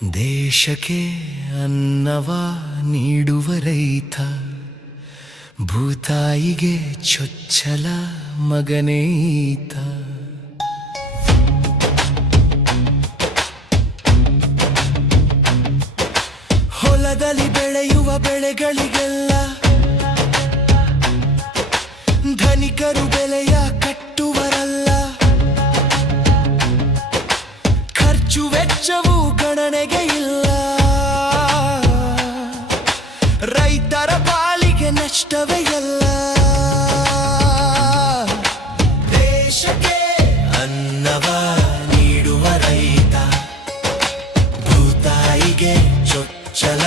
ದೇಶಕ್ಕೆ ಅನ್ನವ ನೀಡುವ ರೈತ, ಭೂತಾಯಿಗೆ ಚೊಚ್ಚಲ ಮಗನೇ ಈತ. ಹೊಲದಲ್ಲಿ ಬೆಳೆಯುವ ಬೆಳೆಗಳಿಗೆಲ್ಲ ಧನಿಕರು ಬೆಲೆಯ ಕಟ್ಟುವರಲ್ಲ. ಖರ್ಚು ವೆಚ್ಚವು ಗಣನೆಗೆ ಇಲ್ಲ. ರೈತರ ಪಾಲಿಗೆ ನಷ್ಟವೇ ಇಲ್ಲ. ದೇಶಕ್ಕೆ ಅನ್ನವ ನೀಡುವ ರೈತ, ಭೂತಾಯಿಗೆ ಚೊಚ್ಚಲ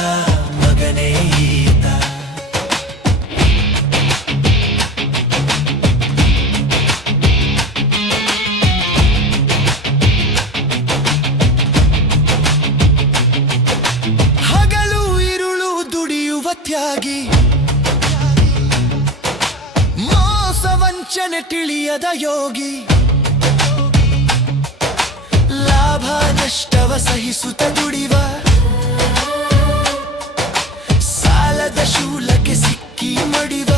ಮಗನೇ ಈತ. ಹಗಲು ಇರುಳು ದುಡಿಯುವ ತ್ಯಾಗಿ, ಮೋಸ ವಂಚನೆ ತಿಳಿಯದ ಯೋಗಿ, ಲಾಭ ನಷ್ಟವ ಸಹಿಸುತ್ತ ದುಡಿವ, ಸಾಲದ ಶೂಲಕ್ಕೆ ಸಿಕ್ಕಿ ಮಡಿವ.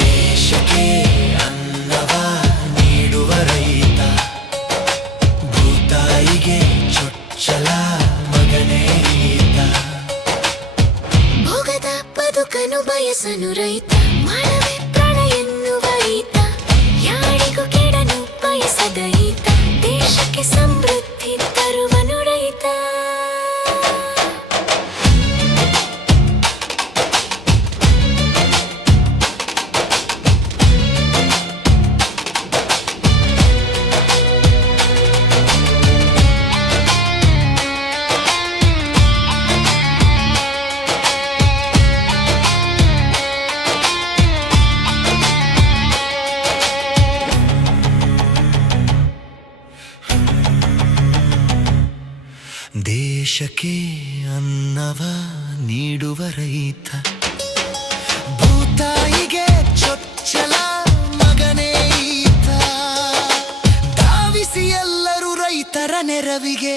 ದೇಶಕ್ಕೆ ಅನ್ನವ ನೀಡುವ ರೈತ, ಭೂತಾಯಿಗೆ ಚೊಚ್ಚಲ ಮಗನೇ ಈತ. ಭೋಗದ ಬದುಕನು ಬಯಸನು ರೈತ, ಮಾಡವೇ ಪ್ರಾಣ ಎನ್ನುವ ಈತ. ಯಾರಿಗೂ ಕೆಡನು ಬಯಸದ ಈತ, ದೇಶಕ್ಕೆ ಸಮೃದ್ಧಿ ತರುವನು ರೈತ. ದೇಶಕ್ಕೆ ಅನ್ನವ ನೀಡುವ ರೈತ, ಭೂತಾಯಿಗೆ ಚೊಚ್ಚಲ ಮಗನೇ ಈತ. ಧಾವಿಸಿ ಎಲ್ಲರೂ ರೈತರ ನೆರವಿಗೆ,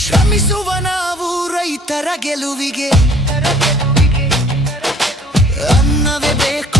ಶ್ರಮಿಸುವ ನಾವು ರೈತರ ಗೆಲುವಿಗೆ. ಅನ್ನವೇ ಬೇಕು